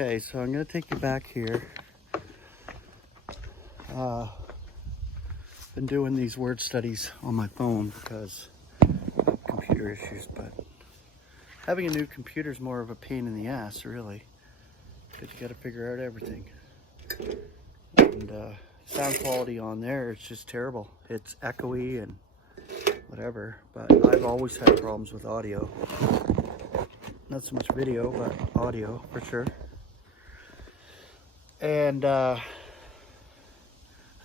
Okay, so I'm going to take you back here. Been doing these word studies on my phone because of computer issues, but having a new computer is more of a pain in the ass, really, because you got to figure out everything. And sound quality on there, it's just terrible. It's echoey and whatever, but I've always had problems with audio. Not so much video, but audio for sure. And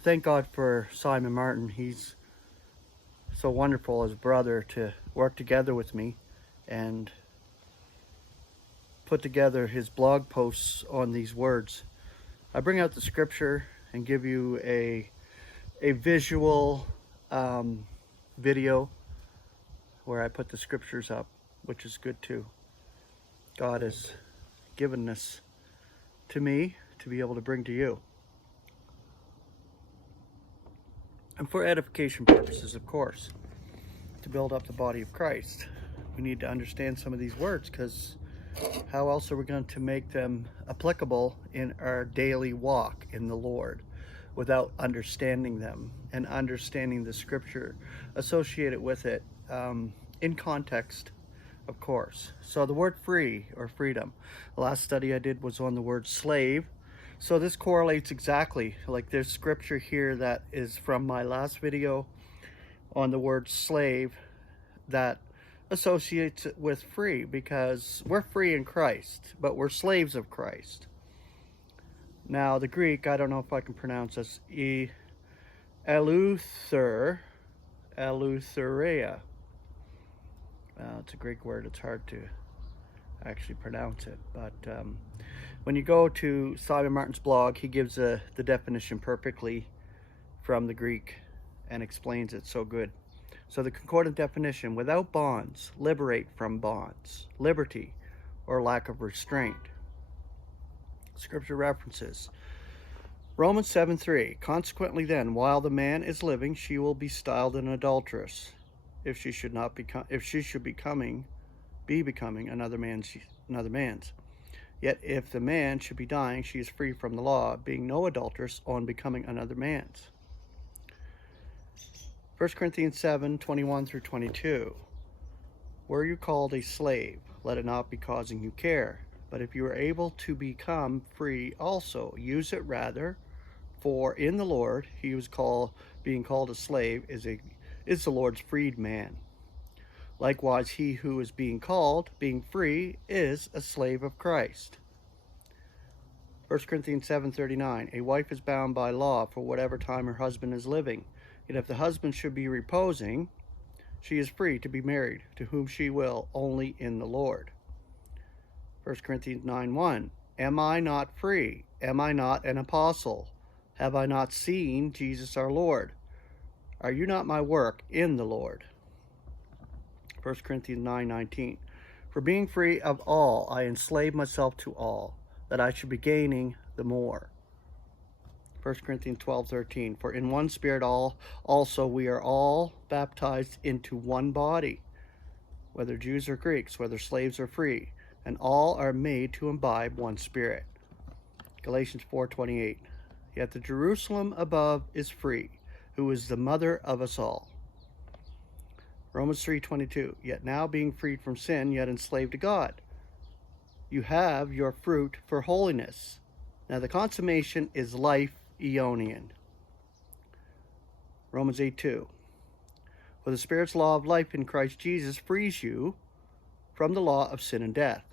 thank God for Simon Martin. He's so wonderful as a brother to work together with me and put together his blog posts on these words. I bring out the scripture and give you a visual video where I put the scriptures up, which is good too. God has given this to me to be able to bring to you. And for edification purposes, of course, to build up the body of Christ. We need to understand some of these words, because how else are we going to make them applicable in our daily walk in the Lord without understanding them and understanding the scripture associated with it in context, of course. So the word free or freedom, the last study I did was on the word slave. So this correlates exactly, like there's scripture here that is from my last video on the word slave that associates it with free, because we're free in Christ, but we're slaves of Christ. Now the Greek, I don't know if I can pronounce this, eleutheria. It's a Greek word, it's hard to actually pronounce it, but when you go to Simon Martin's blog, he gives the definition perfectly from the Greek and explains it so good. So the concordant definition: without bonds, liberate from bonds, liberty or lack of restraint. Scripture references: Romans 7:3, consequently then, while the man is living, she will be styled an adulteress, if she should be becoming another man's. Yet if the man should be dying, she is free from the law, being no adulteress on becoming another man's. 1 Corinthians 7:21 through 22. Were you called a slave? Let it not be causing you care. But if you are able to become free also, use it rather. For in the Lord, he who is being called a slave is the Lord's freed man. Likewise, he who is being called, being free, is a slave of Christ. 1 Corinthians 7:39, a wife is bound by law for whatever time her husband is living. Yet if the husband should be reposing, she is free to be married to whom she will, only in the Lord. 1 Corinthians 9:1, am I not free? Am I not an apostle? Have I not seen Jesus our Lord? Are you not my work in the Lord? 1 Corinthians 9:19, for being free of all, I enslaved myself to all, that I should be gaining the more. 1 Corinthians 12:13, for in one spirit also we are all baptized into one body, whether Jews or Greeks, whether slaves or free, and all are made to imbibe one spirit. Galatians 4:28, yet the Jerusalem above is free, who is the mother of us all. Romans 3:22, yet now being freed from sin, yet enslaved to God, you have your fruit for holiness. Now the consummation is life Eonian. Romans 8:2, for the Spirit's law of life in Christ Jesus frees you from the law of sin and death.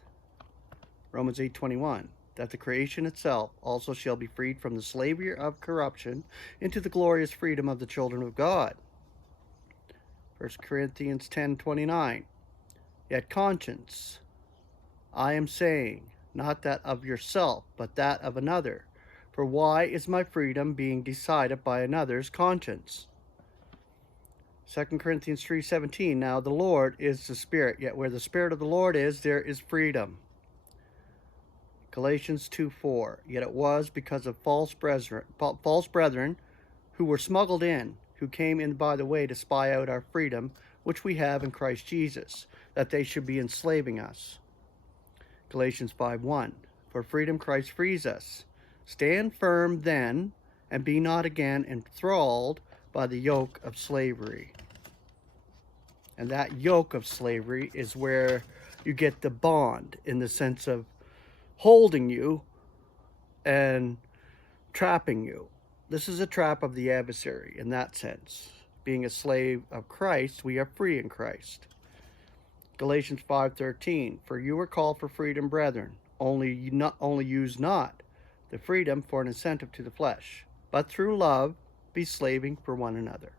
Romans 8:21, that the creation itself also shall be freed from the slavery of corruption into the glorious freedom of the children of God. 1 Corinthians 10:29, yet conscience, I am saying, not that of yourself, but that of another. For why is my freedom being decided by another's conscience? 2 Corinthians 3:17, now the Lord is the Spirit, yet where the Spirit of the Lord is, there is freedom. Galatians 2:4, yet it was because of false brethren who were smuggled in, who came in by the way to spy out our freedom, which we have in Christ Jesus, that they should be enslaving us. Galatians 5:1, For freedom Christ frees us. Stand firm then, and be not again enthralled by the yoke of slavery. And that yoke of slavery is where you get the bond, in the sense of holding you and trapping you. This is a trap of the adversary in that sense. Being a slave of Christ, we are free in Christ. Galatians 5:13, for you are called for freedom, brethren. Only use not the freedom for an incentive to the flesh, but through love be slaving for one another.